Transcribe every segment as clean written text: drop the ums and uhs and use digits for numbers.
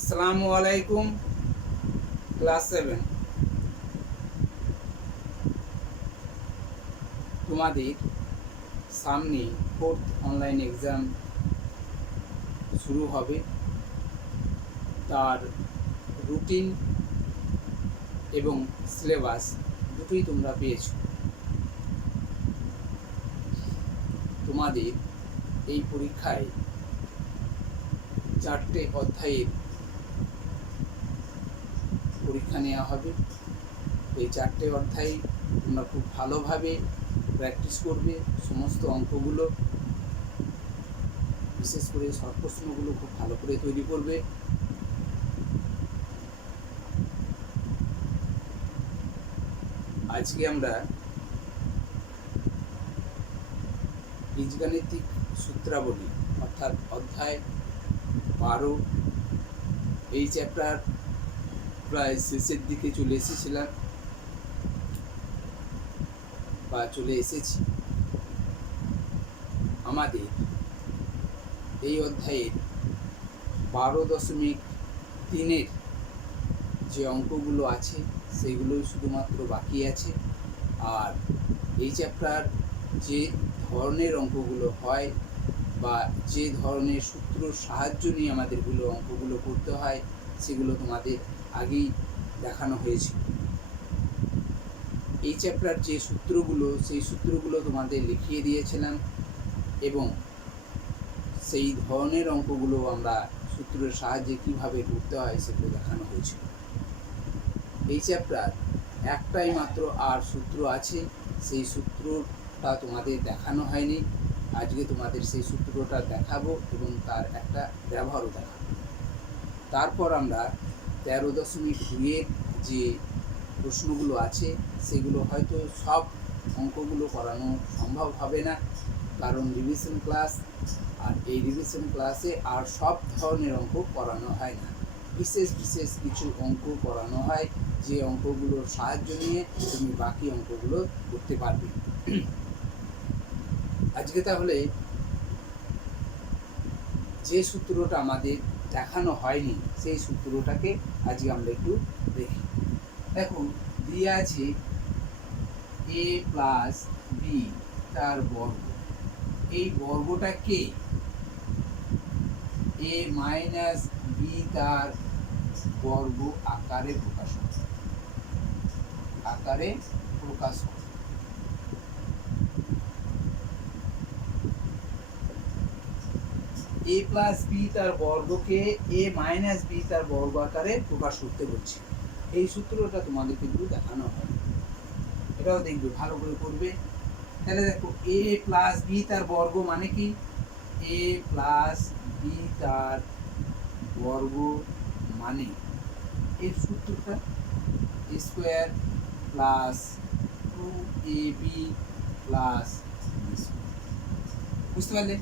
আসসালামু আলাইকুম। ক্লাস 7 তোমাদের সামনে 4th অনলাইন এক্সাম শুরু হবে। তার রুটিন এবং সিলেবাস দুটোই তোমরা পেয়েছো। তোমাদের এই পরীক্ষায় 4টে অধ্যায়ের পরীক্ষা নেওয়া হবে। এই 4টে অধ্যায় তোমরা খুব ভালোভাবে প্র্যাকটিস করবে। সমস্ত অঙ্কগুলো, বিশেষ করে শর্ট প্রশ্নগুলো খুব ভালো করে তৈরি করবে। আজকে আমরা বীজগাণিতিক সূত্রাবলী অর্থাৎ অধ্যায় 12 এই চ্যাপ্টার প্রায় শেষের দিকে চলে এসেছিলাম বা চলে এসেছি। আমাদের এই অধ্যায়ের 12.3-এর যে অঙ্কগুলো আছে সেগুলোই শুধুমাত্র বাকি আছে। আর এই চ্যাপ্টার যে ধরনের অঙ্কগুলো হয় বা যে ধরনের সূত্রর সাহায্য নিয়ে আমাদেরগুলো অঙ্কগুলো করতে হয় সেগুলো তোমাদের আগেই দেখানো হয়েছিল। এই চ্যাপ্টার যে সূত্রগুলো, সেই সূত্রগুলো তোমাদের লিখিয়ে দিয়েছিলাম এবং সেই ধরনের অঙ্কগুলো আমরা সূত্রের সাহায্যে কিভাবে করতে হয় সেগুলো দেখানো হয়েছিল। এই চ্যাপ্টার একটাই মাত্র আর সূত্র আছে, সেই সূত্রটা তোমাদের দেখানো হয়নি। আজকে তোমাদের সেই সূত্রটা দেখাবো এবং তার একটা ব্যবহারও দেখাবো। তারপর আমরা 13.2-এর যে প্রশ্নগুলো আছে সেগুলো হয়তো সব অঙ্কগুলো করানো সম্ভব হবে না, কারণ রিভিশন ক্লাস, আর এই রিভিশন ক্লাসে আর সব ধরনের অঙ্ক করানো হয় না। বিশেষ বিশেষ কিছু অঙ্ক করানো হয়, যে অঙ্কগুলোর সাহায্য নিয়ে তুমি বাকি অঙ্কগুলো করতে পারবে। আজকে তাহলে যে সূত্রটা আমাদের দেখানো হয়নি সেই সূত্রটাকে আজকে আমরা একটু দেখি। দেখুন, দিয়ে আছে a প্লাস বি তার বর্গ। এই বর্গটাকে a মাইনাস বি তার বর্গ আকারে প্রকাশ করে। a প্লাস বি তার বর্গকে a মাইনাস বি তার বর্গ আকারে প্রকাশ করতে বলছি। এই সূত্রটা তোমাদের কিন্তু দেখানো হয়, এটাও দেখবে, ভালো করে করবে। তাহলে দেখো, a প্লাস বি তার বর্গ মানে কি? a প্লাস বি তার বর্গ মানে এর সূত্রটা square plus 2ab plus B square. বুঝতে পারলে?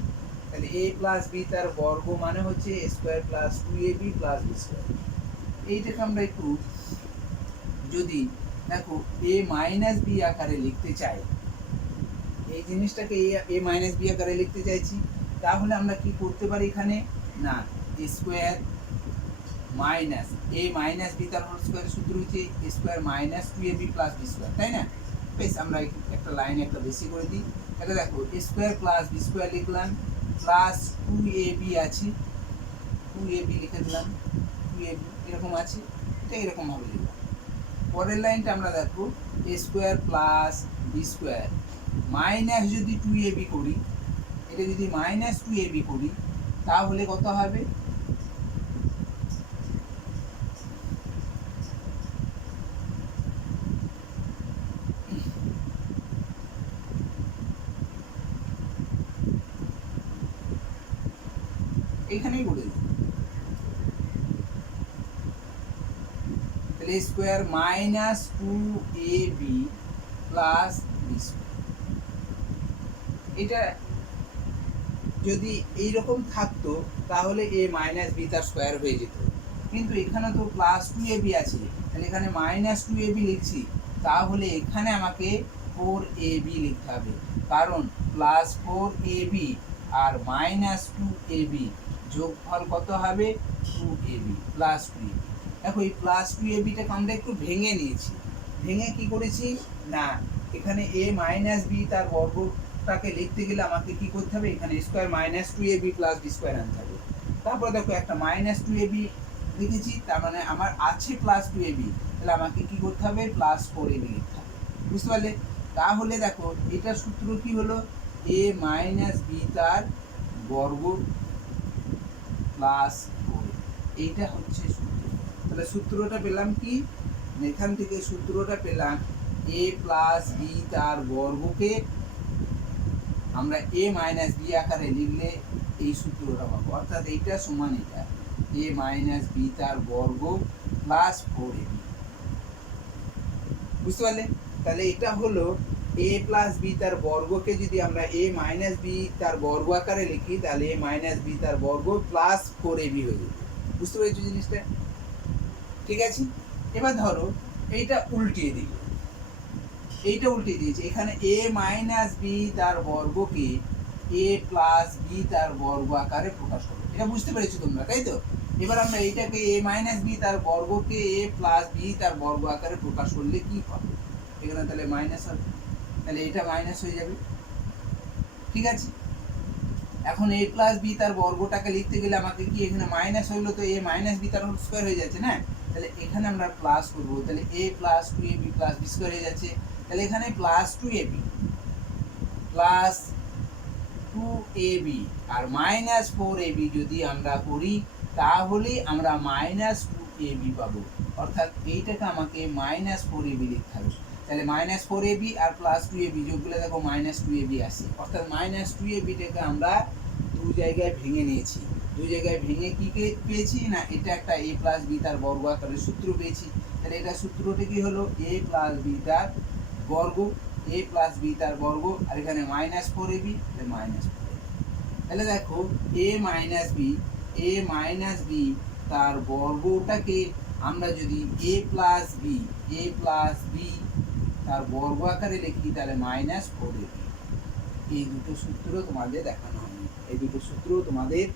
তাহলে a প্লাস বি তার বর্গ মানে হচ্ছে square plus 2ab plus B square. এইটাকে আমরা একটু যদি দেখো a মাইনাস বি আকারে লিখতে চাই, এই জিনিসটাকে a মাইনাস বি আকারে লিখতে চাইছি, তাহলে আমরা কি করতে পারি এখানে? না, square minus a minus B তার হোল স্কোয়ারের সূত্র হচ্ছে square minus 2ab plus B square, তাই না? বেশ, আমরা একটা লাইন একটা বেশি করে দিই। তাহলে দেখো, স্কোয়ার প্লাস বি স্কোয়ার লিখলাম, প্লাস 2ab আছে, 2ab লিখে দিলাম, 2ab এরকম আছে, এটা এরকম ভাবে লিখলাম। পরের লাইনটা আমরা দেখো, square plus B square minus যদি 2ab করি, এটা যদি মাইনাস 2ab করি তাহলে কত হবে? এখানেই বলে দিই, তাহলে square minus 2ab plus B square. এটা যদি এইরকম থাকতো তাহলে a মাইনাস বি তার স্কোয়ার হয়ে যেত, কিন্তু এখানে তো প্লাস 2ab আছে, তাহলে এখানে মাইনাস 2ab লিখছি, তাহলে এখানে আমাকে 4ab লিখতে হবে, কারণ প্লাস 4ab আর মাইনাস 2ab যোগফল কত হবে 2ab প্লাস 2ab। দেখো এই প্লাস 2abটাকে আমরা একটু ভেঙে নিয়েছি। ভেঙে কি করেছি না এখানে a মাইনাস b তার বর্গটাকে লিখতে গেলে আমাকে কি করতে হবে এখানে square minus 2ab plus b square আনতে হবে। তারপর দেখো একটা মাইনাস 2ab লিখেছি, তার মানে আমার আছে প্লাস 2ab, তাহলে আমাকে কি করতে হবে প্লাস 4ab লিখতে হবে। বুঝতে পারলে? তাহলে দেখো এটার সূত্র কি হলো a মাইনাস b তার বর্গ প্লাস 4। এইটা হচ্ছে সূত্র। তাহলে সূত্রটা পেলাম কি, এখান থেকে সূত্রটা পেলাম a প্লাস b তার বর্গকে আমরা a মাইনাস b আকারে লিখলে এই সূত্রটা পাবো, অর্থাৎ এইটা সমান এটা a মাইনাস b তার বর্গ প্লাস 4ab। বুঝতে পারলে? তাহলে এটা হলো a প্লাস b তার বর্গকে যদি আমরা a মাইনাস b তার বর্গ আকারে লিখি তাহলে a মাইনাস b তার বর্গ প্লাস 4ab হয়ে যাবে। বুঝতে পেরেছো জিনিসটা? ঠিক আছে, এবার ধরো এইটা উল্টিয়ে দিল, এইটা উল্টিয়ে দিয়েছে, এখানে a মাইনাস b তার বর্গকে a প্লাস b তার বর্গ আকারে প্রকাশ করবো। এটা বুঝতে পেরেছো তোমরা, তাই তো? এবার আমরা এইটাকে a মাইনাস b তার বর্গকে a প্লাস b তার বর্গ আকারে প্রকাশ করলে কি পাবো, এখানে তাহলে মাইনাস হবে, তাহলে এটা মাইনাস হয়ে যাবে। ঠিক আছে, এখন a প্লাস b তার বর্গটাকে লিখতে গেলে আমাকে কি এখানে মাইনাস হইলো তো a মাইনাস b তার হোল স্কয়ার হয়ে যাচ্ছে না, তাহলে এখানে আমরা প্লাস করব, তাহলে a plus 2ab plus b square হয়ে যাচ্ছে। তাহলে এখানে প্লাস 2ab প্লাস 2ab আর মাইনাস 4ab যদি আমরা করি তাহলে আমরা মাইনাস 2ab পাবো, অর্থাৎ এইটাকে আমাকে মাইনাস 4ab লিখতে হবে। তাহলে মাইনাস 4ab আর প্লাস 2ab যোগ করলে দেখো মাইনাস 2ab আসে, অর্থাৎ মাইনাস 2abটাকে আমরা দু জায়গায় ভেঙে নিয়েছি। দু জায়গায় ভেঙে কি পেয়েছি না এটা একটা a প্লাস b তার বর্গ আকারের সূত্র পেয়েছি। তাহলে এটা সূত্রটা কি হলো a প্লাস b তার বর্গ, a প্লাস b তার বর্গ আর এখানে মাইনাস 4ab, মাইনাস 4ab। তাহলে দেখো a মাইনাস b তার বর্গটাকে আমরা যদি a প্লাস b তার বর্গ আকারে লিখি তাহলে মাইনাস 4ab। এই দুটো সূত্র তোমাদের দেখানো হবে, এই দুটো সূত্র তোমাদের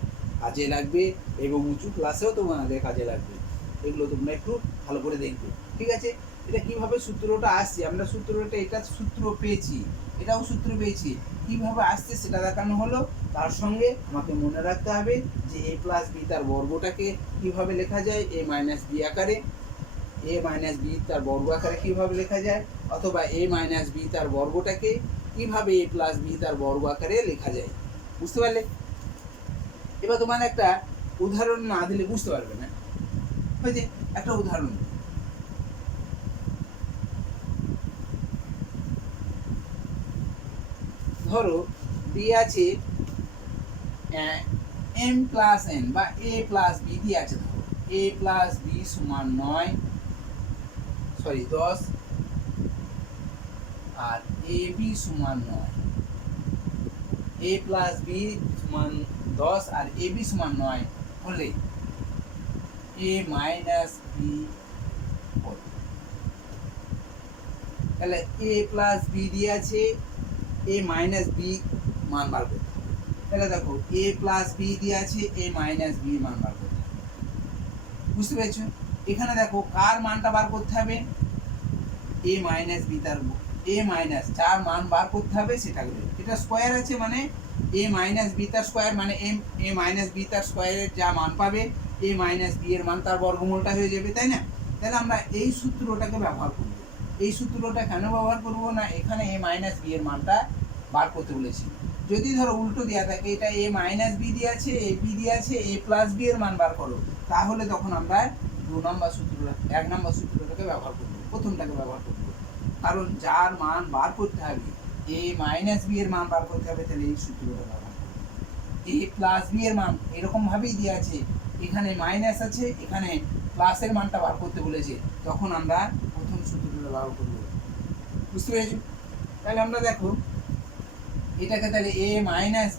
কাজে লাগবে এবং উঁচু ক্লাসেও তোমাদের কাজে লাগবে। এগুলো তোমরা একটু ভালো করে দেখবে। ঠিক আছে, এটা কিভাবে সূত্রটা আসছে, আমরা সূত্রটা এটা সূত্র পেয়েছি, এটাও সূত্র পেয়েছি, কিভাবে আসছে সেটা দেখানো হলো। তার সঙ্গে আমাকে মনে রাখতে হবে যে a প্লাস b তার বর্গটাকে কিভাবে লেখা যায় a মাইনাস b আকারে, a মাইনাস b তার বর্গ আকারে কিভাবে লেখা যায়, অথবা a মাইনাস b তার বর্গটাকে কিভাবে a প্লাস b তার বর্গ আকারে লেখা যায়। বুঝতে পারলে? এবার তোমার একটা উদাহরণ না দিলে বুঝতে পারবে না। ওই যে একটা উদাহরণ, ধরো বি আছে m প্লাস n বা a প্লাস b দিয়ে আছে, ধরো a প্লাস b সমান 10 আর ab সমান 9, a প্লাস b সমান 10 আর ab সমান 9 হলে a মাইনাস b কত? তাহলে a প্লাস b দিয়ে আছে, a মাইনাস b মান বার করতে হবে। তাহলে দেখো a প্লাস b দিয়ে আছে, a মাইনাস b মান বার করতে হবে। বুঝতে পেরেছো? এখানে দেখো কার মানটা বার করতে হবে, a মাইনাস b তার a মাইনাস যার মান বার করতে হবে সেটাকে, এটা স্কয়ার আছে মানে a মাইনাস b তার স্কয়ার মানে a মাইনাস b তার স্কয়ারের যা মান পাবে a মাইনাস b এর মান তার বর্গমূলটা হয়ে যাবে, তাই না? তাহলে আমরা এই সূত্রটাকে ব্যবহার করব। এই সূত্রটা কেন ব্যবহার করব না, এখানে a মাইনাস b এর মানটা বার করতে বলেছি। যদি ধরো উল্টো দেওয়া থাকে, এটা a মাইনাস b দিয়ে আছে, a b দিয়ে আছে, a প্লাস b এর মান বার করো, তাহলে তখন আমরা 2 নম্বর সূত্রটা 1 নম্বর সূত্রটাকে ব্যবহার করব, প্রথমটাকে ব্যবহার করব। কারণ যার মান বার করতে হবে a মাইনাস b এর মান বার করতে হবে, তাহলে এই সূত্রটা ব্যবহার করব। a প্লাস b এর মান এরকম ভাবেই দেওয়া আছে, এখানে মাইনাস আছে, এখানে প্লাসের মানটা বার করতে বলেছে, তখন আমরা প্রথম সূত্রটা ব্যবহার করব। বুঝতে পেরেছো? তাহলে আমরা দেখো এটাকে তাহলে a মাইনাস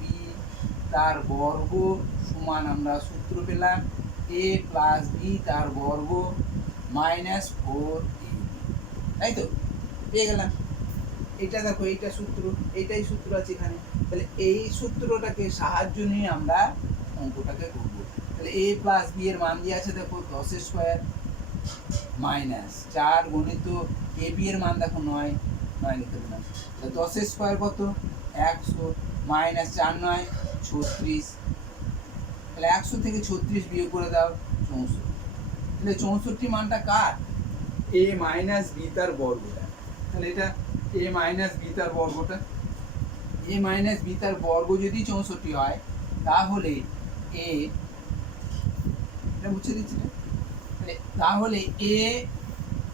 b তার বর্গ সমান আমরা সূত্র পেলাম a প্লাস b তার বর্গ মাইনাস 4ab, তাই তো পেয়ে গেলাম। এটা দেখো এইটা সূত্র, এইটাই সূত্র আছে এখানে। তাহলে এই সূত্রটাকে সাহায্য নিয়ে আমরা অঙ্কটাকে করব। তাহলে a প্লাস b এর মান দিয়ে আছে দেখো 10 স্কয়ার মাইনাস 4 গুণিত a b এর মান দেখো 9 লিখতে দিলাম। তাহলে 10 স্কয়ার কত 100 মাইনাস 4 9 36। তাহলে 100 থেকে 36 বিয়োগ করে দাও 64। তাহলে 64 মানটা কার? a মাইনাস b তার বর্গটা। তাহলে এটা a মাইনাস b তার বর্গটা, a মাইনাস b তার বর্গ যদি 64 হয় তাহলে a, এটা মুছে দিচ্ছি না, তাহলে a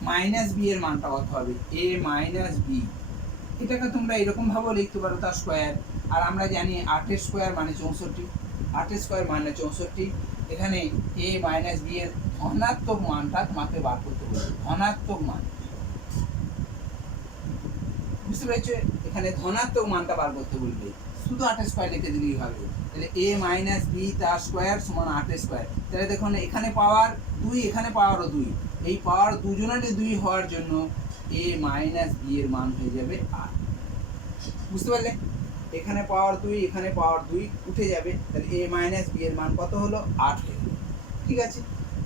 মাইনাস b এর মানটা কত হবে? a মাইনাস b, এটাকে তোমরা এরকম ভাবে লিখতে পারো তার স্কয়ার। আর আমরা জানি 8 এর স্কয়ার মানে 64, 8 এর স্কয়ার মানে 64। এখানে a মাইনাস b এর ধনাত্মক মানটা তোমাকে বার করতে বলবে, ধনাত্মক মান, বুঝতে পেরেছো? এখানে ধনাত্মক মানটা বার করতে বলবে, শুধু 8 স্কয়ার লিখে দিলেই হবে। তাহলে a মাইনাস b তার স্কয়ার সমান 8 স্কয়ার। তাহলে দেখুন এখানে পাওয়ার 2, এখানে পাওয়ারও 2, এই পাওয়ার দুজনেরই 2 হওয়ার জন্য a মাইনাস b এর মান হয়ে যাবে 8। বুঝতে পারলে? এখানে পাওয়ার 2, এখানে পাওয়ার 2 উঠে যাবে, তাহলে a মাইনাস b এর মান কত হলো? 8 হয়ে গেল। ঠিক আছে,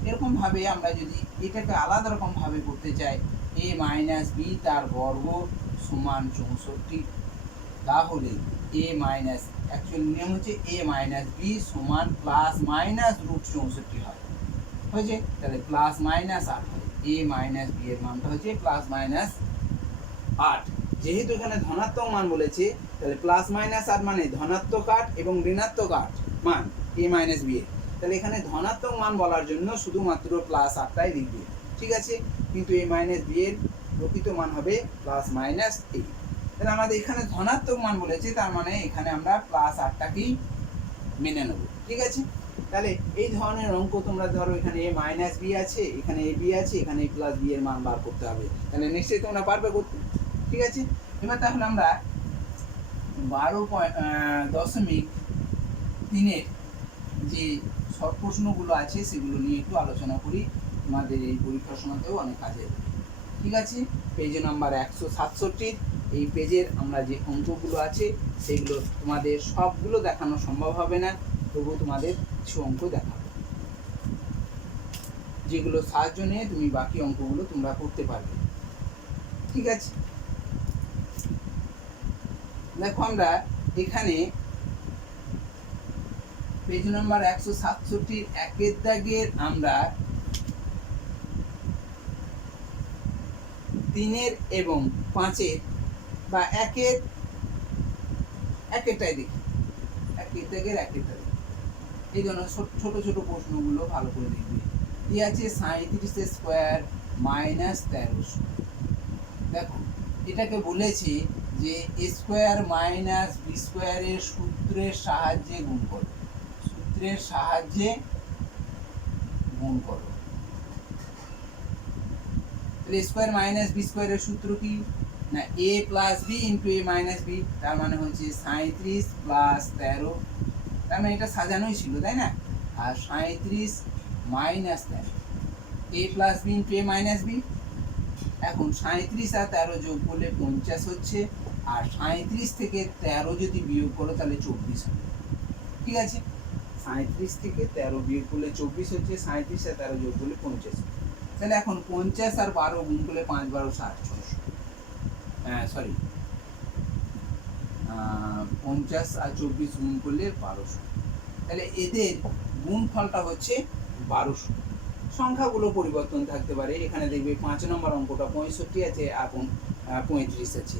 এরকম ভাবে আমরা যদি এটাকে আলাদা রকম ভাবে করতে চাই, a মাইনাস b তার বর্গ সমান 64, তাহলে a মাইনাস, অ্যাকচুয়াল নিয়ম হচ্ছে a মাইনাস b সমান প্লাস মাইনাস রুট 64 হয়, হয়েছে? তাহলে প্লাস মাইনাস 8 হয়, a মাইনাস b এর মানটা হচ্ছে প্লাস মাইনাস 8। যেহেতু এখানে ধনাত্মক মান বলেছে, তাহলে প্লাস মাইনাস 8 মানে ধনাত্মক 8 এবং ঋণাত্মক 8 মান a মাইনাস b এর। তাহলে এখানে ধনাত্মক মান বলার জন্য শুধুমাত্র প্লাস 8টাই লিখবে, ঠিক আছে? কিন্তু a মাইনাস b এর প্রকৃত মান হবে প্লাস মাইনাস 8। তাহলে আমাদের এখানে ধনাত্মক মান বলেছে, তার মানে এখানে আমরা প্লাস 8টাকেই মেনে নেব, ঠিক আছে? তাহলে এই ধরনের অঙ্ক তোমরা ধরো এখানে a মাইনাস b আছে, এখানে a b আছে, এখানে a প্লাস b এর মান বার করতে হবে, তাহলে নিশ্চয়ই তোমরা পারবে করতে, ঠিক আছে? এবার তাহলে আমরা 12.3 যে শর্ট প্রশ্নগুলো আছে সেগুলো নিয়ে একটু আলোচনা করি, তোমাদের এই পরীক্ষার সময়তেও অনেক কাজে, ঠিক আছে? পেজ নাম্বার 167, এই পেজের আমরা যে অঙ্কগুলো আছে সেগুলো তোমাদের সবগুলো দেখানো সম্ভব হবে না, তবুও তোমাদের কিছু অঙ্ক দেখাবো, যেগুলো সাহায্য নিয়ে তুমি বাকি অঙ্কগুলো তোমরা করতে পারবে, ঠিক আছে? দেখো আমরা এখানে পেজ নাম্বার 167 একের দাগের আমরা 3 এবং 5 বা একেরটাই দেখি, একের দাগের একেরটা দেখি। এই জন্য ছোট ছোট প্রশ্নগুলো ভালো করে দেখবে। কি আছে? 37 স্কয়ার মাইনাস 13। দেখো এটাকে বলেছি যে a স্কয়ার মাইনাস b স্কয়ারের সূত্রের সাহায্যে গুণ করো, সূত্রের সাহায্যে গুণ করো। তাহলে a স্কয়ার মাইনাস b স্কয়ারের সূত্র কি? না a plus b into a minus b, তার মানে হচ্ছে 37 প্লাস 13, তার মানে এটা সাজানোই ছিল, তাই না? আর 37 minus 13, a plus b into a minus b। এখন 37 আর 13 যোগ করলে 50 হচ্ছে, আর 37 থেকে 13 যদি বিয়োগ করো তাহলে 24 হবে, ঠিক আছে? 37 থেকে 13 বিয়োগ করলে 24 হচ্ছে, 37 আর 13 যোগ করলে 50। তাহলে এখন 50 আর 12 গুণ করলে 5 12 60, 600, সরি 50 আর 24 গুণ করলে 1200। তাহলে এদের গুণফলটা হচ্ছে 1200। সংখ্যাগুলো পরিবর্তন থাকতে পারে, এখানে দেখবে 5 নম্বর অঙ্কটা 65 আছে, এখন 35 আছে,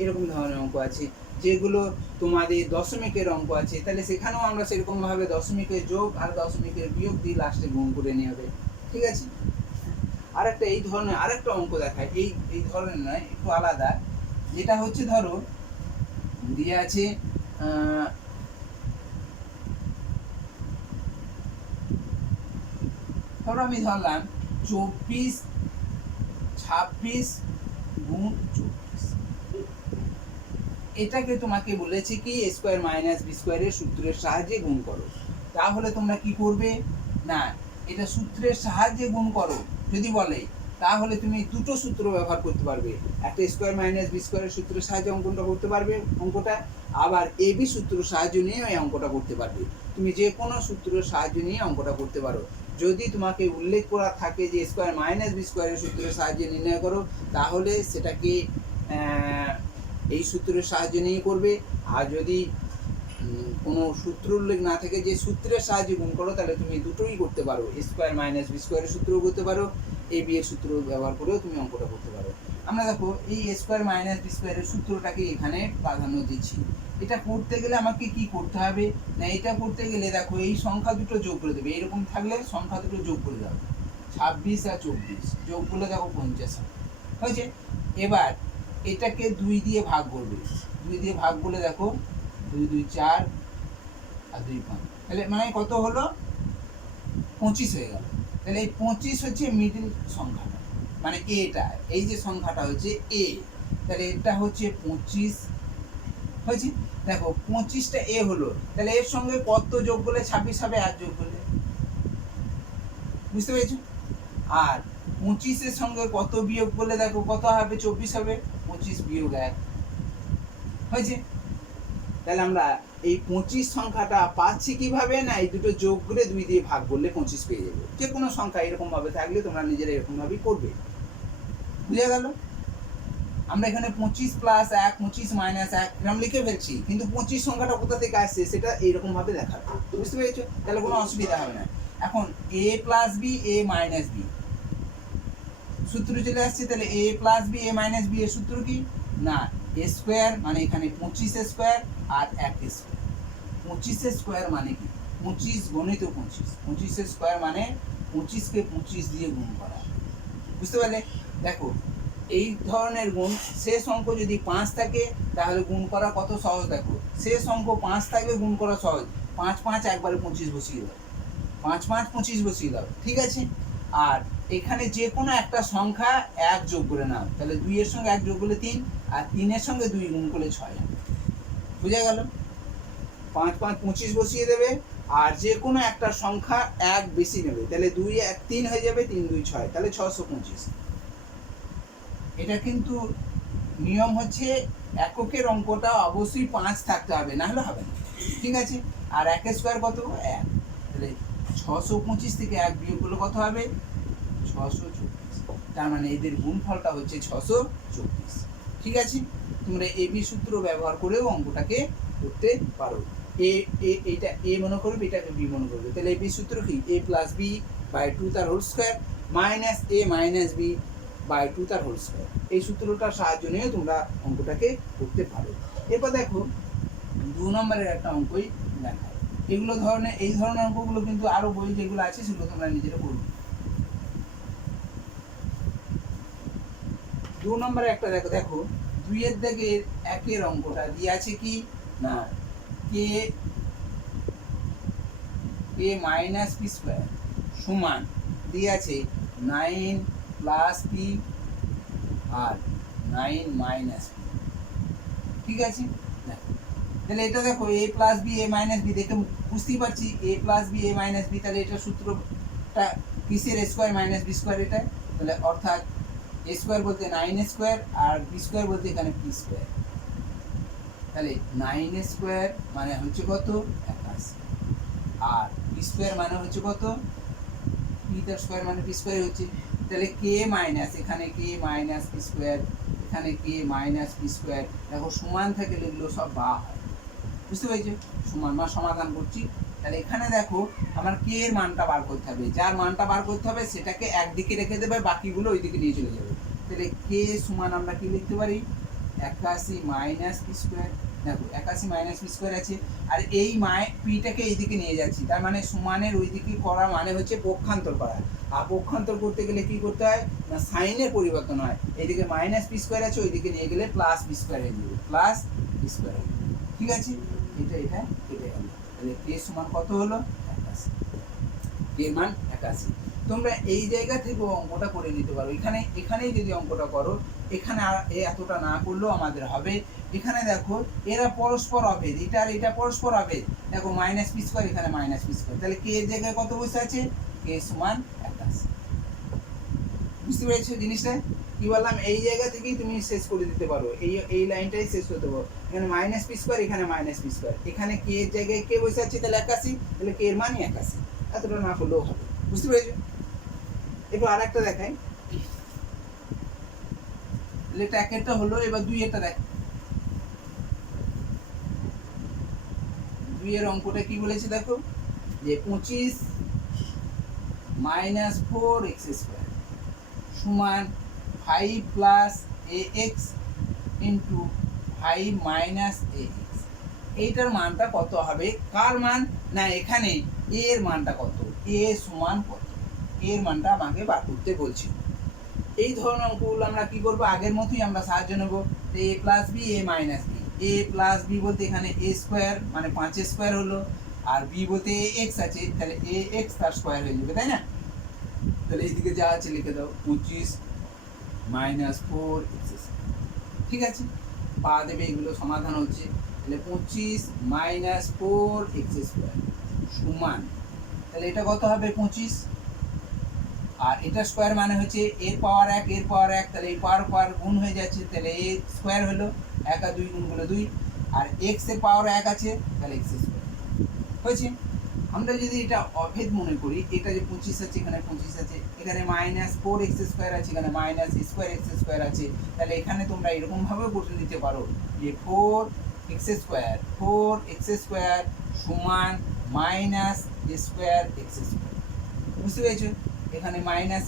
এরকম ধরনের অঙ্ক আছে। যেগুলো তোমাদের দশমিকের অঙ্ক আছে, তাহলে সেখানেও আমরা সেরকমভাবে দশমিকের যোগ আর দশমিকের বিয়োগ দিয়ে লাস্টে গুণ করে নিয়ে হবে, ঠিক আছে? আরেকটা এই ধরনের আরেকটা অঙ্ক দেখায়, এই ধরনের নয়, একটু আলাদা। যেটা হচ্ছে ধরো দিয়ে আছে ধরো আমি ধরলাম 24 26 গুণ 24, এটাকে তোমাকে বলেছে কি a স্কয়ার মাইনাস b স্কয়ারের সূত্রের সাহায্যে গুণ করো। তাহলে তোমরা কি করবে? না এটা সূত্রের সাহায্যে গুণ করো যদি বলে, তাহলে তুমি দুটো সূত্র ব্যবহার করতে পারবে, একটা স্কোয়ার মাইনাস বি স্কোয়ারের সূত্রের সাহায্যে অঙ্কনটা করতে পারবে অঙ্কটা, আবার এ বি সূত্রের সাহায্য নিয়ে এই অঙ্কটা করতে পারবে। তুমি যে কোনো সূত্রের সাহায্য নিয়ে অঙ্কটা করতে পারো। যদি তোমাকে উল্লেখ করা থাকে যে স্কোয়ার মাইনাস বি স্কোয়ারের সূত্রের সাহায্যে নির্ণয় করো, তাহলে সেটাকে এই সূত্রের সাহায্য নিয়ে করবে। আর যদি কোনো সূত্র উল্লেখ না থাকে যে সূত্রের সাহায্যে গুণ করো, তাহলে তুমি দুটোই করতে পারো, স্কোয়ার মাইনাস বি স্কোয়ারের সূত্রও করতে পারো, এ বি এর সূত্র ব্যবহার করেও তুমি অঙ্কটা করতে পারো। আমরা দেখো এই স্কোয়ার মাইনাস বি স্কোয়ারের সূত্রটাকে এখানে প্রাধান্য দিচ্ছি। এটা করতে গেলে আমাকে কি করতে হবে না, এটা করতে গেলে দেখো এই সংখ্যা দুটো যোগ করে দেবে, এরকম থাকলে সংখ্যা দুটো যোগ করে দাও, 26 আর 24 যোগ করলে দেখো 50 হয়েছে। এবার এটাকে 2 দিয়ে ভাগ করবে, 2 দিয়ে ভাগ করলে দেখো 2 2 4 আর 2 5, তাহলে মানে কত হলো 25 হয়ে গেল। তাহলে এই 25 হচ্ছে মিডল সংখ্যাটা, মানে এটা এই যে সংখ্যাটা হচ্ছে এ, তাহলে এটা হচ্ছে 25 হয়েছে। দেখো 25টা এ হলো, তাহলে এর সঙ্গে কত যোগ করলে 26 হবে, আর যোগ করলে, বুঝতে পেরেছো? আর 25-এর সঙ্গে কত বিয়োগ করলে দেখো কত হবে, 24 হবে, 25 বিয়োগ 1 হয়েছে। তাহলে আমরা এই 25 সংখ্যাটা পাচ্ছি কিভাবে না, এই দুটো যোগ করে 2 দিয়ে ভাগ করলে 25 পেয়ে যাবে। যে কোনো সংখ্যা এরকম ভাবে থাকলে তোমরা নিজেরা এরকম ভাবেই করবে, বুঝে গেল? আমরা এখানে 25 প্লাস 1 25 মাইনাস 1 এরকম লিখে ফেলছি, কিন্তু 25 সংখ্যাটা কোথা থেকে আসছে সেটা এইরকম ভাবে দেখাবে, বুঝতে পেরেছো? তাহলে কোনো অসুবিধা হবে না। এখন a plus B A minus B সূত্র চলে আসছে, তাহলে a plus B A minus B এর সূত্র কি না, এ স্কোয়ার মানে এখানে 25 স্কোয়ার আর 1 স্কোয়ার। 25 স্কোয়ার মানে কি 25 গণিত 25, 25 স্কোয়ার মানে 25 কে 25 দিয়ে গুণ করা, বুঝতে পারলে? দেখো এই ধরনের গুণ, শেষ অঙ্ক যদি 5 থাকে তাহলে গুণ করা কত সহজ। দেখো শেষ অঙ্ক 5 থাকলে গুণ করা সহজ, 5 5 একবারে 25 বসিয়ে দাও, 5 5 25 বসিয়ে দাও, ঠিক আছে? আর এখানে যে কোনো একটা সংখ্যা 1 যোগ করে নাও, তাহলে 2 এর সঙ্গে 1 যোগ করলে 3, আর 3 এর সঙ্গে 2 গুণ করলে 6, বুঝা গেল? 5 5 25 বসিয়ে দেবে, আর যে কোনো একটা সংখ্যা 1 বেশি নেবে, তাহলে 2 1 3 হয়ে যাবে, 3 2 6, তাহলে 625। এটা কিন্তু নিয়ম হচ্ছে এককের অঙ্কটা অবশ্যই 5 থাকতে হবে, না হলে হবে না, ঠিক আছে? আর 1 স্কোয়ার কত 1, তাহলে 625 থেকে 1 বিয়োগ করলে কত হবে 624, তার মানে এদের গুণফলটা হচ্ছে 624, ঠিক আছে? তোমরা এ বি সূত্র ব্যবহার করেও অঙ্কটাকে করতে পারো। এইটা এ মনে করবে, এটাকে বি মনে করবে, তাহলে এ বি সূত্র কি a প্লাস বি বাই 2 তার whole square minus A minus B by 2 তার হোল স্কোয়ার, এই সূত্রটার সাহায্য নিয়ে তোমরা অঙ্কটাকে করতে পারো। এরপর দেখো 2 নম্বরের একটা অঙ্কই দেখা, এগুলো ধরনের এই ধরনের অঙ্কগুলো কিন্তু আরো বই যেগুলো আছে সেগুলো তোমরা নিজেরা করবে। 2 নম্বরে একটা দেখো, দেখো 2 এর দিকে 1 এর অঙ্কটা দিয়ে আছে কি না, কে এ মাইনাস পি স্কোয়ার সমান দিয়ে আছে 9 প্লাস পি আর 9 মাইনাস পি, ঠিক আছে? দেখো তাহলে এটা দেখো a plus B A minus B, দেখে বুঝতেই পারছি a plus B A minus B, তাহলে এটা সূত্রটা কিসের, স্কোয়ার মাইনাস বি স্কোয়ার, এটা তাহলে অর্থাৎ a স্কোয়ার বলতে 9 স্কোয়ার আর বি স্কোয়ার বলতে এখানে পি স্কোয়ার, তাহলে 9 স্কোয়ার মানে হচ্ছে কত 81, আর পি স্কোয়ার মানে হচ্ছে কত, পি তার স্কোয়ার মানে পি স্কোয়ার হচ্ছে, তাহলে কে মাইনাস এখানে কে মাইনাস পি স্কোয়ার, এখানে কে মাইনাস পি স্কোয়ার, দেখো সমান থেকে লিখলো সব বা হয়, বুঝতে পেরেছো? সমান বা সমাধান করছি, তাহলে এখানে দেখো আমার কে এর মানটা বার করতে হবে, যার মানটা বার করতে হবে সেটাকে একদিকে রেখে দেবে, বাকিগুলো ওইদিকে নিয়ে চলে যাবে। তাহলে কে সমান আমরা কি লিখতে পারি 81 মাইনাস পি স্কোয়ার, দেখো 81 মাইনাস পি স্কোয়ার আছে, আর এই পিটাকে এইদিকে নিয়ে যাচ্ছি, তার মানে সমানের ওইদিকে করা মানে হচ্ছে পক্ষান্তর করা, আর পক্ষান্তর করতে গেলে কি করতে হয় না সাইনের পরিবর্তন হয়, এইদিকে মাইনাস পি স্কোয়ার আছে ওইদিকে নিয়ে গেলে প্লাস পি স্কোয়ার হয়ে যাবে, প্লাস পি স্কোয়ার হয়ে যাবে, ঠিক আছে? এটা কেটে গেল, তাহলে কে সমান কত হলো 81, কে মান 81। তোমরা এই জায়গা থেকে অঙ্কটা করে নিতে পারো, এখানেই যদি অঙ্কটা করো, এখানে আর এতটা না করলেও আমাদের হবে। এখানে দেখো এরা পরস্পর অভেদ, এটা আর এটা পরস্পর অভেদ, দেখো মাইনাস পি স্কোয়ার এখানে মাইনাস পি স্কোয়ার, তাহলে কে এর জায়গায় কত বসে আছে কে সমান 81, বুঝতে পেরেছো জিনিসটা কি বললাম? এই জায়গা থেকেই তুমি শেষ করে দিতে পারো, এই লাইনটাই শেষ করতে পারো। এখানে মাইনাস পি স্কোয়ার, এখানে মাইনাস পি স্কোয়ার, এখানে কে এর জায়গায় কে বসে আছে তাহলে 81, তাহলে কে এর মানই 81, এতটা না করলেও হবে। বুঝতে পেরেছো? এবার আর একটা দেখাই, এটা একেরটা হলো, এবার দুই এরটা দেখ। দুই এর অঙ্কটা কি বলেছে দেখো, যে 25 মাইনাস 4x স্কোয়ার সমান 5 plus ax into 5 minus ax। এইটার মানটা কত হবে? কার মান? না এখানে a এর মানটা কত, a সমান কত, এর মানটা আমাকে বার করতে বলছে। এই ধরনের অঙ্কগুলো আমরা কি করব, আগের মতোই আমরা সাহায্য নেব। a plus B, A minus B. A plus B বলতে এখানে এ স্কোয়ার মানে 5 স্কোয়ার হলো, আর বি বলতে এক্স আছে, তাহলে এ এক্স তার স্কোয়ার হয়ে যাবে, তাই না? তাহলে এইদিকে যা আছে লিখে দাও, 25 মাইনাস 4x। ঠিক আছে, পা দেবে, এগুলো সমাধান হচ্ছে। তাহলে 25 মাইনাস 4x স্কোয়ার সমান, তাহলে এটা কত হবে 25, আর এটা স্কোয়ার মানে হচ্ছে এর পাওয়ার 1, এর পাওয়ার 1, তাহলে এই পাওয়ার পাওয়ার গুণ হয়ে যাচ্ছে, তাহলে এ স্কোয়ার হলো 1 আর 2 গুণ করলে 2, আর এক্স এর পাওয়ার 1 আছে, তাহলে এক্স স্কোয়ার হয়েছে। আমরা যদি এটা অভেদ মনে করি, এটা যে 25 আছে, এখানে 25 আছে, এখানে মাইনাস 4x স্কোয়ার আছে, এখানে মাইনাস স্কোয়ার এক্স স্কোয়ার আছে, তাহলে এখানে তোমরা এরকম ভাবেও বসে দিতে পারো যে 4x স্কোয়ার সমান মাইনাস স্কোয়ার এক্স স্কোয়ার। বুঝতে পেরেছো? এখানে মাইনাস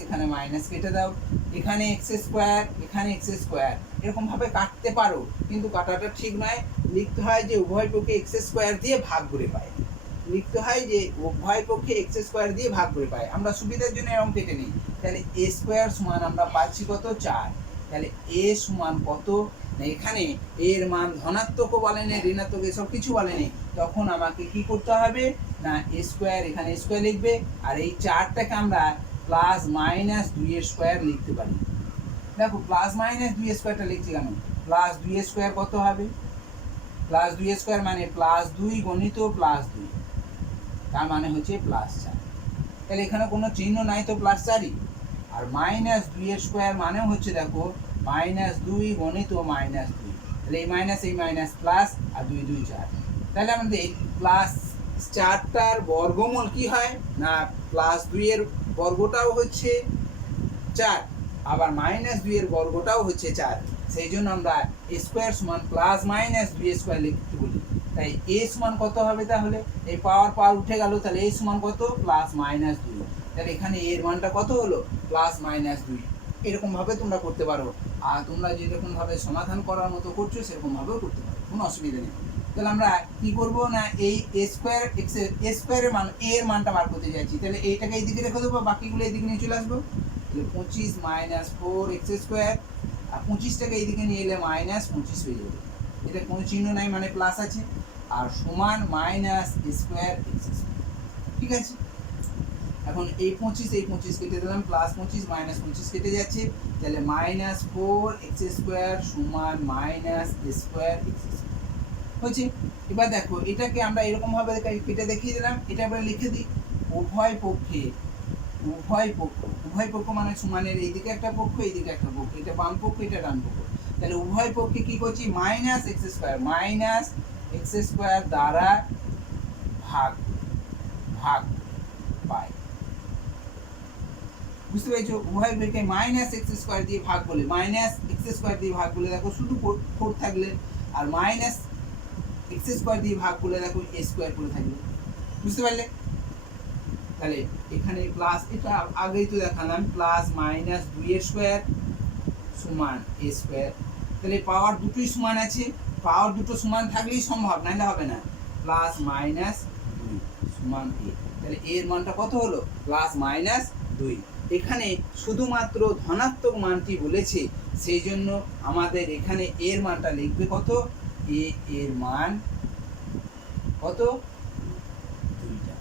কেটে দাও, এখানে এক্স স্কোয়ার, এখানে এক্স স্কোয়ার, এরকম ভাবে কাটতে পারো, কিন্তু কাটাটা ঠিক নয়। লিখতে হয় যে উভয় পক্ষে এক্স স্কোয়ার দিয়ে ভাগ করে পায়, লিখতে হয় যে উভয় পক্ষে এক্স স্কোয়ার দিয়ে ভাগ করে পায়। আমরা সুবিধার জন্য এরকম কেটে নিই। তাহলে এ স্কোয়ার সমান আমরা পাচ্ছি কত, 4। তাহলে এ সমান কত না, এখানে এর মান ধনাত্মকও বলেনি, ঋণাত্মক এসব কিছু বলেনি, তখন আমাকে কি করতে হবে না, এ স্কোয়ার, এখানে স্কোয়ার লিখবে, আর এই 4টাকে আমরা প্লাস মাইনাস 2 এর স্কোয়ার লিখতে পারি। দেখো প্লাস মাইনাস 2 এর স্কোয়ারটা লিখছি কেন, প্লাস 2 এর স্কোয়ার কত হবে, প্লাস 2 এর স্কোয়ার মানে প্লাস 2 গণিত প্লাস 2, তার মানে হচ্ছে প্লাস 4। তাহলে এখানে কোনো চিহ্ন নাই তো প্লাস 4ই। আর মাইনাস 2 এর স্কোয়ার মানে হচ্ছে দেখো মাইনাস 2 গণিত মাইনাস 2, তাহলে এই মাইনাস প্লাস, আর 2 2 4, তাহলে আমাদের প্লাস 4টার বর্গমূল কি হয় না, প্লাস 2 এর বর্গটাও হচ্ছে 4, আবার মাইনাস 2 এর বর্গটাও হচ্ছে 4, সেই জন্য আমরা স্কোয়ার সমান প্লাস মাইনাস 2 স্কোয়ার লিখতে বলি। তাই এ সমান কত হবে, তাহলে এই পাওয়ার উঠে গেল, তাহলে এ সমান কত, প্লাস মাইনাস 2, তাহলে এখানে এর মানটা কত হলো, প্লাস মাইনাস 2। এরকম ভাবে তোমরা করতে পারো, আর তোমরা যেরকম ভাবে সমাধান করার মতো করছো সেরকম ভাবেও করতে পারো, কোনো অসুবিধা নেই। তাহলে আমরা কি করব না, এই এ স্কোয়ার এক্স এর স্কোয়ারের মান, এ এর মানটা বার করতে যাচ্ছি, তাহলে এইটাকে এইদিকে রেখে দেবো, বাকিগুলো এইদিকে নিয়ে চলে আসবো। তাহলে 25 মাইনাস 4x স্কোয়ার, আর 25টাকে এইদিকে নিয়ে এলে মাইনাস 25 হয়ে যাবে, এটা কোনো চিহ্ন নাই মানে প্লাস আছে, আর সমান মাইনাস স্কোয়ার এক্স স্কোয়ার। ঠিক আছে, এখন এই 25 কেটে দিলাম, প্লাস 25 মাইনাস 25 কেটে যাচ্ছে, তাহলে মাইনাস 4x স্কোয়ার সমান মাইনাস স্কোয়ার এক্স স্কোয়ার হচ্ছে। এবার দেখো এটাকে আমরা এরকম ভাবে কেটে দেখিয়ে দিলাম, এটা এবার লিখে দিই, উভয় পক্ষ মানে সমানের এইদিকে একটা পক্ষ, এইদিকে একটা পক্ষ, এটা বাম পক্ষ, এটা ডান পক্ষ, তাহলে উভয় পক্ষে কি করছি, মাইনাস এক্স স্কোয়ার দ্বারা ভাগ পাই। বুঝতে পেরেছো? উভয় পক্ষে মাইনাস এক্স স্কোয়ার দিয়ে ভাগ বলে, দেখো শুধু 4 থাকলে, আর মাইনাস এক্স স্কোয়ার দিয়ে ভাগ করলে দেখো এ স্কোয়ার করে থাকবে। বুঝতে পারলে? তাহলে এখানে প্লাস, এটা আগেই তো দেখালাম, প্লাস মাইনাস 2 এর স্কোয়ার সমান এ স্কোয়ার, তাহলে পাওয়ার দুটোই সমান আছে, পাওয়ার দুটো সমান থাকলেই সম্ভব, নাহলে হবে না। প্লাস মাইনাস 2 সমান এ, তাহলে এর মানটা কত হলো, প্লাস মাইনাস 2। এখানে শুধুমাত্র ধনাত্মক মানটি বলেছে, সেই জন্য আমাদের এখানে এর মানটা লিখবে কত, এর মান কত, 2টা।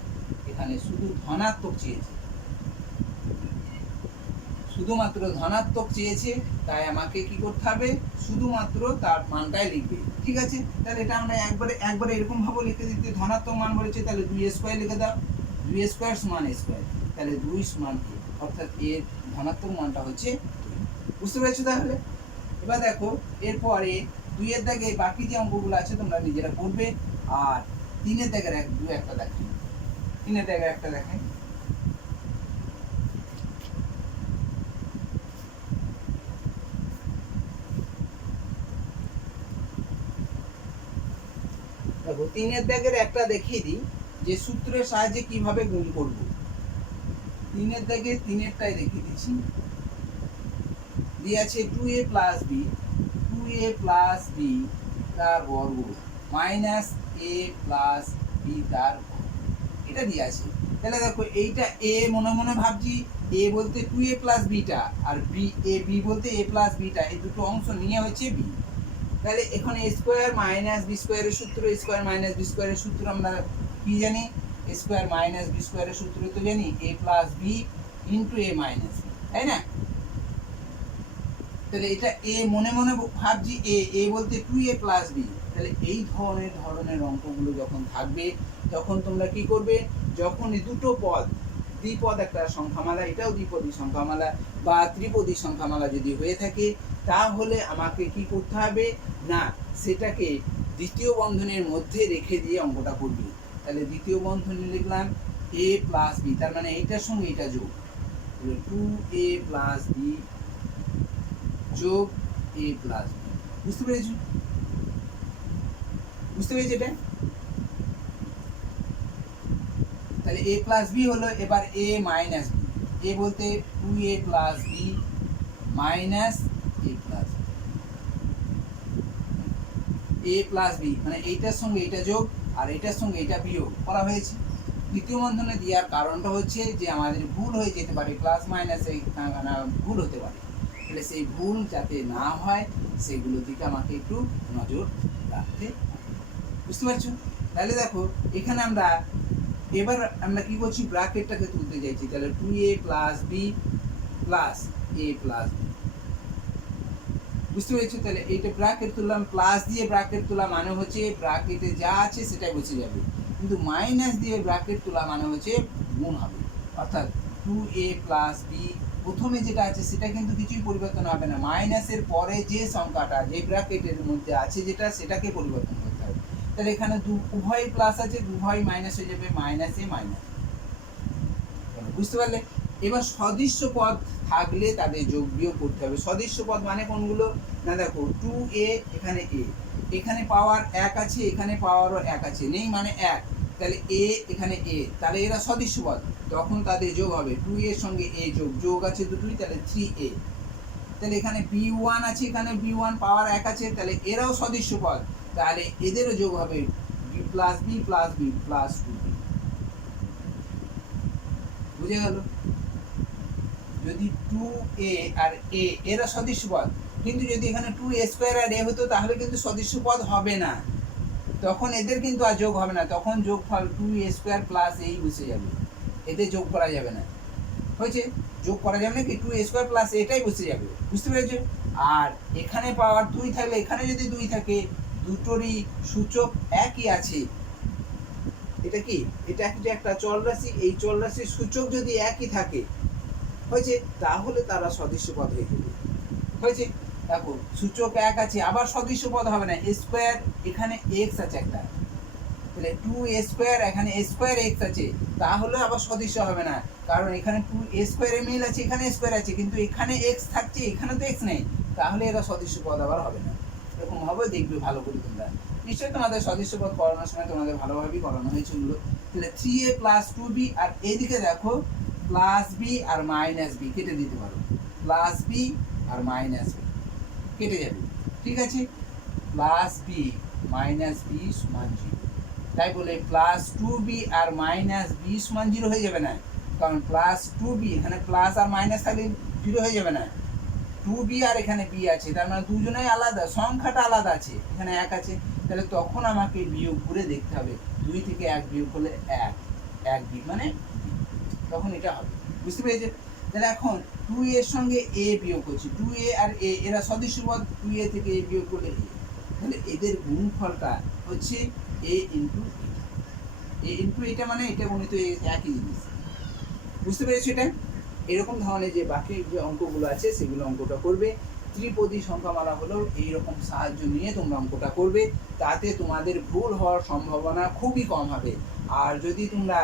এখানে শুধু ধনাত্মক চেয়েছে, শুধুমাত্র ধনাত্মক চেয়েছে, তাই আমাকে কি করতে হবে, শুধুমাত্র তার মানটাই লিখবে। ঠিক আছে, তাহলে এটা আমরা একবারে এরকম ভাবে লিখে দিতে, ধনাত্মক মান বলেছে, তাহলে 2 স্কোয়ার লিখে দাও, 2 স্কোয়ার সমান স্কোয়ার, তাহলে 2 সমান অর্থাৎ এর ধনাত্মক মানটা হচ্ছে 2। বুঝতে পেরেছো তাহলে? এবার দেখো এরপরে 2 এর দাগে বাকি যে অঙ্কগুলো আছে তোমরা নিজেরা করবে। আর 3 এর দাগের একটা দেখাই, 3 এর দাগের একটা দেখাই। দেখো 3 এর দাগের একটা দেখিয়ে দিই যে সূত্রের সাহায্যে কিভাবে গুণ করব। 3 এর দাগে 3 এরটাই দেখিয়ে দিচ্ছি। দিয়ে আছে 2a plus B, 2a plus B তার বর্গ মাইনাস a প্লাস বি তার বর্গ, এটা দিয়ে আছে। তাহলে দেখো এইটা a মনে মনে ভাবছি a বলতে 2a প্লাস বিটা, আর b a b বলতে a প্লাস বিটা, এই দুটো অংশ নিয়ে হচ্ছে b। তাহলে এখানে a স্কয়ার মাইনাস b স্কয়ারের সূত্র, a স্কয়ার মাইনাস b স্কয়ারের সূত্র আমরা কি জানি? a স্কয়ার মাইনাস b স্কয়ারের সূত্র তো জানি a plus b into a minus b, তাই না? তাহলে এটা a মনে মনে ভাবছি a বলতে 2a প্লাস b। তাহলে এই ধরনের অঙ্কগুলো যখন থাকবে তখন তোমরা কি করবে? যখন এই দুটো পদ, দ্বিপদ একটা সংখ্যামালা, এটাও দ্বিপদী সংখ্যামালা বা ত্রিপদী সংখ্যামালা যদি হয়ে থাকে, তাহলে আমাকে কি করতে হবে না সেটাকে দ্বিতীয় বন্ধনীর মধ্যে রেখে দিয়ে অঙ্কটা করবি। তাহলে দ্বিতীয় বন্ধনী লিখলাম a প্লাস b, তার মানে এইটার সঙ্গে এটা যোগ, 2a প্লাস b যোগ a প্লাস b। বুঝতে পেরেছো? বুঝতে পেরেছো এটা? তাহলে a প্লাস b হলো এবার a মাইনাস b, a বলতে 2a plus b minus a plus b, a plus b মানে এইটার সঙ্গে এটা যোগ আর এটার সঙ্গে এটা বিয়োগ করা হয়েছে। দ্বিতীয় বন্ধনে দেওয়ার কারণটা হচ্ছে যে আমাদের ভুল হয়ে যেতে পারে, প্লাস মাইনাস ভুল হতে পারে। তাহলে সেই ভুল যাতে না হয় সেগুলোর দিকে আমাকে একটু নজর রাখতে হবে। বুঝতে পারছো? তাহলে দেখো এখানে আমরা এবার আমরা কি করছি? ব্র্যাকেটটাকে তুলতে চাইছি। তাহলে 2a plus b plus a plus b। বুঝতে পেরেছো? তাহলে এইটা ব্র্যাকেট তুললাম, প্লাস দিয়ে ব্র্যাকেট তোলা মানে হচ্ছে ব্র্যাকেটে যা আছে সেটাই বসে যাবে, কিন্তু মাইনাস দিয়ে ব্র্যাকেট তোলা মানে হচ্ছে গুণ হবে। অর্থাৎ 2a প্লাস b প্রথমে যেটা আছে সেটা কিন্তু কিছুই পরিবর্তন হবে না, মাইনাসের পরে যে সংখ্যাটা যে ব্র্যাকেটের মধ্যে আছে যেটা সেটাকে পরিবর্তন করতে হবে। তাহলে এখানে উভয় প্লাস আছে, উভয় মাইনাস হয়ে যাবে, মাইনাসে মাইনাস। বুঝতে পারলে? এবার সদৃশ্য পদ থাকলে তাদের যোগ বিয়োগ করতে হবে। সদৃশ্য পদ মানে কোনগুলো? না দেখো 2a এখানে a, এখানে পাওয়ার 1 আছে, এখানে পাওয়ারও 1 আছে, নেই মানে 1, তাহলে a এখানে a, তাহলে এরা সদৃশ্য পদ, তখন তাদের যোগ হবে 2a এর সঙ্গে a যোগ আছে দুটোই, তাহলে 3a। তাহলে এখানে b1 আছে, এখানে b1 পাওয়ার 1 আছে, তাহলে এরাও সদৃশ্য পদ, তাহলে এদেরও যোগ হবে b plus b plus b plus 2b। বুঝে গেল? যদি 2a আর a এরা সদৃশ্য পদ, কিন্তু যদি এখানে 2a স্কয়ার আর a হতো তাহলে কিন্তু সদৃশ্য পদ হবে না, তখন এদের কিন্তু আর যোগ হবে না, তখন যোগফল 2a স্কয়ার প্লাস এই বসে যাবে, এদের যোগ করা যাবে না। হয়েছে? যোগ করা যাবে না কি, 2a স্কয়ার প্লাস এটাই বসে যাবে। বুঝতে পেরেছো? আর এখানে পাওয়ার 2 থাকলে এখানে যদি 2 থাকে, দুটোরই সূচক একই আছে। এটা কি? এটা একটা চল রাশি, এই চল রাশির সূচক যদি একই থাকে, হয়েছে, তাহলে তারা সদৃশ্য পদ হয়ে যাবে। হয়েছে? দেখো সূচক 1 আছে, আবার সদৃশ্য পদ হবে না, a স্কয়ার এখানে x আছে একটা, তাহলে 2a স্কয়ার এখানে a স্কয়ার x আছে, তাহলে আবার সদৃশ্য হবে না, কারণ এখানে 2a স্কয়ারে মিল আছে, এখানে স্কয়ার আছে, কিন্তু এখানে x থাকছে, এখানে তো x নেই, তাহলে এরা সদৃশ্য পদ আবার হবে না। এরকম হবে, দেখবে ভালো করে তোমরা। নিশ্চয়ই তোমাদের সদৃশ্য পদ করানোর সময় তোমাদের ভালোভাবেই করানো হয়েছে ওগুলো। তাহলে 3a প্লাস 2b, আর এইদিকে দেখো প্লাস বি আর মাইনাস বি কেটে দিতে পারো, প্লাস বি আর মাইনাস বি কেটে যাবে, ঠিক আছে? প্লাস বি মাইনাস বি সমান 0, তাই বলে প্লাস 2b আর মাইনাস বি সমান 0 হয়ে যাবে না, কারণ প্লাস 2b এখানে প্লাস আর মাইনাস থাকলে 0 হয়ে যাবে না, 2b আর এখানে b আছে, তার মানে দুজনেই আলাদা, সংখ্যাটা আলাদা আছে, এখানে 1 আছে, তাহলে তখন আমাকে বিয়োগ করে দেখতে হবে, 2 থেকে 1 বিয়োগ করলে 1 বিয়োগ মানে তখন এটা হবে। বুঝতে পেরেছো? তাহলে এখন 2a এর সঙ্গে a বিয়োগ করছি, 2a আর a এরা সদৃশ্য পদ, 2a থেকে a বিয়োগ করলে a, তাহলে এদের গুণফলটা হচ্ছে a ইনটু এটা মানে এটা গণিত একই জিনিস। বুঝতে পেরেছো এটা? এরকম ধরনের যে বাকি যে অঙ্কগুলো আছে সেগুলো অঙ্কটা করবে। ত্রিপদী সংখ্যামালা হলো এইরকম সাহায্য নিয়ে তোমরা অঙ্কটা করবে, তাতে তোমাদের ভুল হওয়ার সম্ভাবনা খুবই কম হবে। আর যদি তোমরা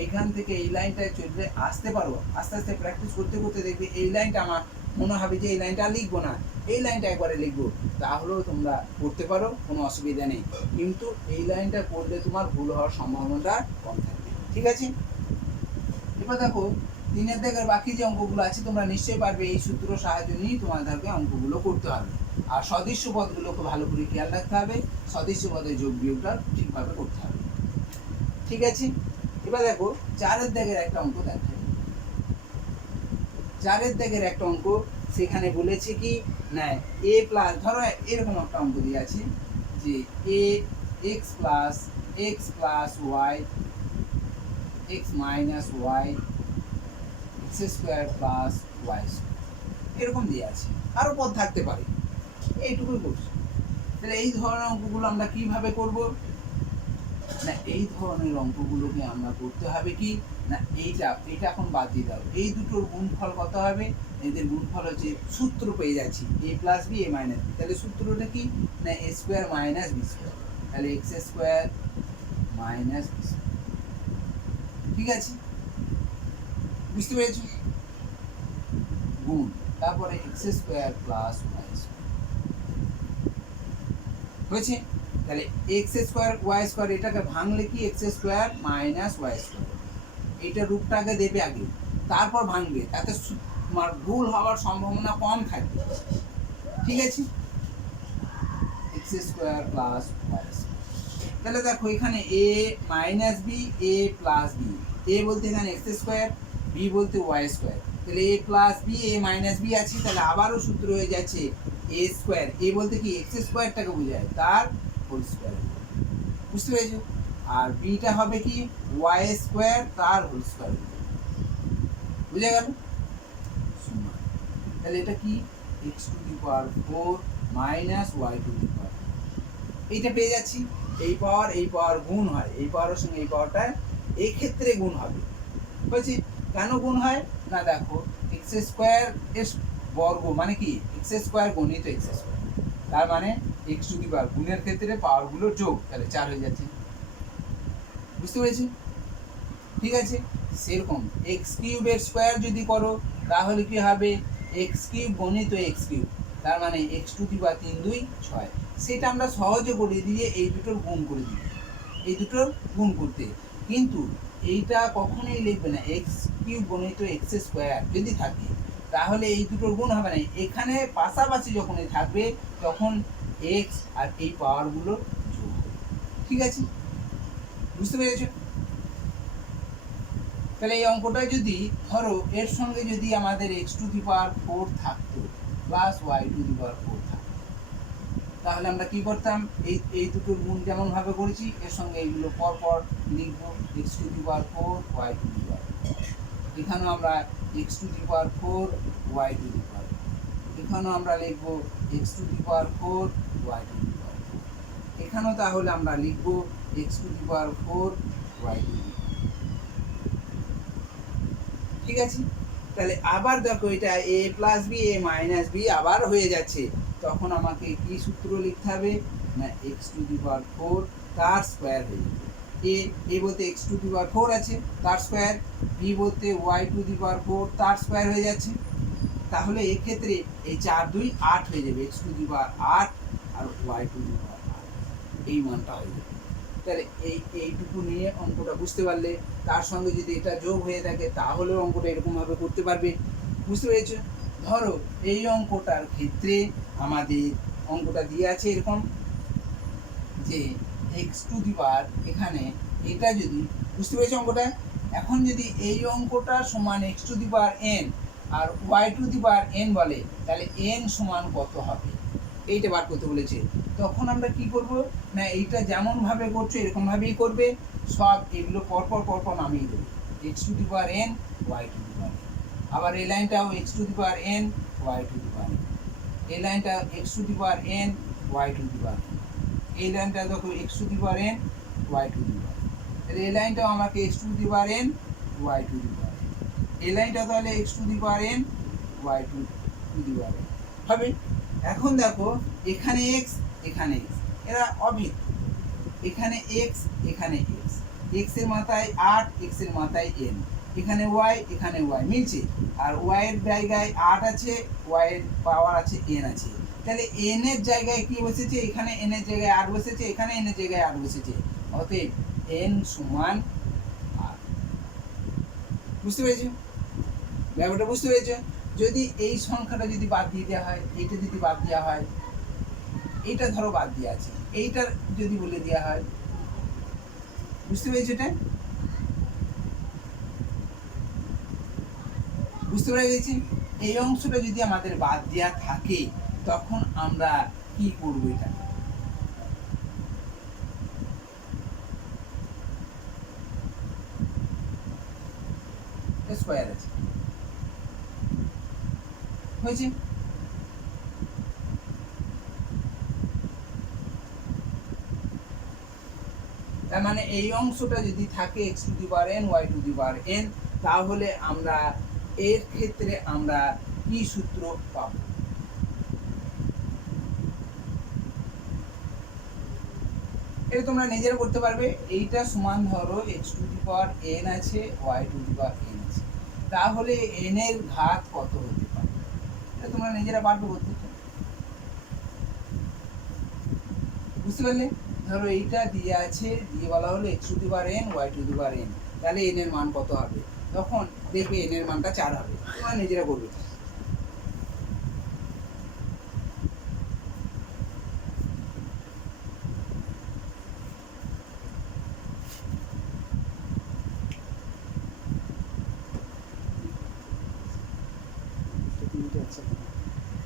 এইখান থেকে এই লাইনটায় চলে আসতে পারো, আস্তে আস্তে প্র্যাকটিস করতে করতে দেখবে এই লাইনটা আমার মনে হবে যে এই লাইনটা লিখবো না, এই লাইনটা একবারে লিখবো, তাহলেও তোমরা করতে পারো, কোনো অসুবিধা নেই। কিন্তু এই লাইনটা করলে তোমার ভুল হওয়ার সম্ভাবনাটা কম থাকবে। ঠিক আছে, এবার দেখো 3 দাগের বাকি যে অঙ্কগুলো আছে তোমরা নিশ্চয়ই পারবে। এই সূত্র সাহায্য নিয়েই তোমাদেরকে অঙ্কগুলো করতে হবে। আর সদৃশ্য পদগুলোকে ভালো করে খেয়াল রাখতে হবে, সদৃশ্য পদের যোগ বিয়োগটা ঠিকভাবে করতে হবে। ঠিক আছে, এবার দেখো 4 দাগের একটা অঙ্ক দেখো। 4 দাগের একটা অঙ্ক, সেখানে বলেছে কি না এ প্লাস, ধরো এরকম একটা অঙ্ক দিয়ে আছে যে এ x plus y x minus y x square plus y এরকম দিয়ে আছে, আরও পদ থাকতে পারে, এইটুকুই করছি। তাহলে এই ধরনের অঙ্কগুলো আমরা কিভাবে করব না, এই ধরনের অঙ্কগুলোকে আমরা করতে হবে কি না, এইটা এখন বাদ দিয়ে দাও, এই দুটোর গুণফল কত হবে, এদের গুণফল হচ্ছে, সূত্র পেয়ে যাচ্ছি A plus B A minus B, তাহলে সূত্রটা কি না A square minus B square, তাহলে X square minus B square. ঠিক আছে, বুঝতে পেরেছো, গুণ, তারপরে X square plus Y square হয়েছে। তাহলে এক্স স্কোয়ার ওয়াই স্কোয়ার, এটাকে ভাঙলে কি X square minus Y square, এইটা রূপটাকে দেবে আগে, তারপর ভাঙবে, তাতে তোমার ভুল হওয়ার সম্ভাবনা কম থাকবে। ঠিক আছে, X square plus Y square. তাহলে দেখো এখানে A minus B A plus B, A বলতে এখানে এক্স স্কোয়ার, বি বলতে ওয়াই স্কোয়ার, তাহলে A plus B A minus B আছে, তাহলে আবারও সূত্র হয়ে যাচ্ছে এ স্কোয়ার, এ বলতে কি এক্স স্কোয়ারটাকে বোঝায়, তার হোল স্কোয়ার, বুঝতে পেরেছো, আর বিটা হবে কি ওয়াই স্কোয়ার তার হোল স্কোয়ার, বুঝে গেল। তাহলে এটা কি x to the power 4 minus y to the power, এইটা পেয়ে যাচ্ছি। এই পাওয়ার গুণ হয়, এই পাওয়ারের সঙ্গে এই পাওয়ারটা এই ক্ষেত্রে গুণ হবে, বলছি কেন গুণ হয় না, দেখো এক্স স্কোয়ার এর বর্গ মানে কি এক্স স্কোয়ার গণিত এক্স স্কোয়ার, তার মানে এক্স টু দি পাওয়ার গুণের ক্ষেত্রে পাওয়ারগুলোর যোগ, তাহলে 4 হয়ে যাচ্ছে, বুঝতে পেরেছি। ঠিক আছে, সেরকম এক্স কিউবের স্কোয়ার যদি করো তাহলে কি হবে এক্স কিউব গণিত এক্স কিউব, তার মানে এক্স টু দি পাওয়ার 3 2 6, সেটা আমরা সহজে করে দিয়ে এই দুটোর গুণ করে দিই, এই দুটোর গুণ করতে, কিন্তু এইটা কখনোই লিখবে না এক্স কিউব গণিত এক্স স্কোয়ার যদি থাকে, তাহলে এই দুটোর গুণ হবে না, এখানে পাশাপাশি যখনই থাকবে তখন এক্স আর এই পাওয়ারগুলো যোগ হবে। ঠিক আছে, বুঝতে পেরেছো। তাহলে এই অঙ্কটা যদি ধরো এর সঙ্গে যদি আমাদের এক্স টু দি পাওয়ার 4 থাকতো plus Y to the power 4 থাকতো, তাহলে আমরা কি করতাম, এই দুটোর গুণ যেমন ভাবে করেছি এর সঙ্গে এইগুলো পর পর লিখবো, x to the power 4 y to the power, এখানেও আমরা x to the power 4 y to the power, এখানেও আমরা লিখবো x to the power 4 y to the power, এখানেও তাহলে আমরা লিখবো x to the power 4 y to the power. ঠিক আছে, তাহলে আবার দেখো এটা a plus B A minus b আবার হয়ে যাচ্ছে, তখন আমাকে কি সূত্র লিখতে হবে না এক্স টু দি পাওয়ার 4 তার স্কোয়ার হয়ে যাবে, এ বলতে এক্স টু দি পাওয়ার 4 আছে তার স্কোয়ার, বি বলতে ওয়াই টু দি পাওয়ার 4 তার স্কোয়ার হয়ে যাচ্ছে, তাহলে এক্ষেত্রে এই 4 2 8 হয়ে যাবে, এক্স টু দি পাওয়ার 8 আর ওয়াই টু দি পাওয়ার 8, এই মানটা হয়ে যাবে। তাহলে এইটুকু নিয়ে অঙ্কটা বুঝতে পারলে, তার সঙ্গে যদি এটা যোগ হয়ে থাকে তাহলেও অঙ্কটা এরকমভাবে করতে পারবে, বুঝতে পেরেছো। ধরো এই অঙ্কটার ক্ষেত্রে আমাদের অঙ্কটা দিয়ে আছে এরকম যে এক্স টু দি পাওয়ার, এখানে এটা যদি, বুঝতে পেরেছো অঙ্কটা, এখন যদি এই অঙ্কটা সমান X to the power N আর Y to the power N বলে, তাহলে এন সমান কত হবে এইটা বার করতে বলেছে, তখন আমরা কি করব না এইটা যেমন ভাবে করছো এরকম ভাবেই করবে, সব এগুলো পরপর নামিয়ে দেবে, x to the power n y to the power, আবার এই লাইনটাও x to the power n y to the power, এই লাইনটা x to the power n y to the power, এই লাইনটা দেখো x to the power n y to the power, তাহলে এই লাইনটাও আমাকে x to the power n y to the power, এই লাইনটা তাহলে x to the power n y two the power n হবে। এখন দেখো এখানে x এখানে x, এরা অভিন্ন, এখানে x এখানে x, x এর মাথায় 8 x এর মাথায় n, এখানে y এখানে y মিলছে, আর y এর জায়গায় 8 আছে, y এর পাওয়ার আছে n আছে, তাহলে n এর জায়গায় কি বসেছে, এখানে n এর জায়গায় 8 বসেছে, এখানে n এর জায়গায় 8 বসেছে, অতএব n সমান 8। বুঝতে পেরেছো ব্যাপারটা? বুঝতে পেরেছো? যদি এই সংখ্যাটা যদি বাদ দিয়ে দেওয়া হয়, এইটা যদি বাদ দেওয়া হয়, এইটা ধরো বাদ দেওয়া আছে, এইটার যদি বলে দেওয়া হয়, বুঝতে পেরেছো? এটা বুঝতে পেরে গেছি। এই অংশটা যদি আমাদের বাদ দেওয়া থাকে তখন আমরা কি করব? এটা স্কয়ার আছে, হয়েছে? তার মানে এই অংশটা যদি থাকে x to the power n y two the power n, তাহলে আমরা এর ক্ষেত্রে আমরা কি সূত্র পাব? এটা তোমরা নিজেরা করতে পারবে। এইটা সমান ধরো x to the power n আছে, y two the power n আছে, তাহলে n এর ঘাত কত হতে পারে? এটা তোমরা নিজেরা পারবে করতে। বুঝতে পারলে? ধরো এইটা দিয়ে আছে, দিয়ে বলা হলো x to the power n y two the power n, তাহলে n এর মান কত হবে? তখন দেখবে n এর মানটা 4 হবে। তোমরা নিজেরা করবে।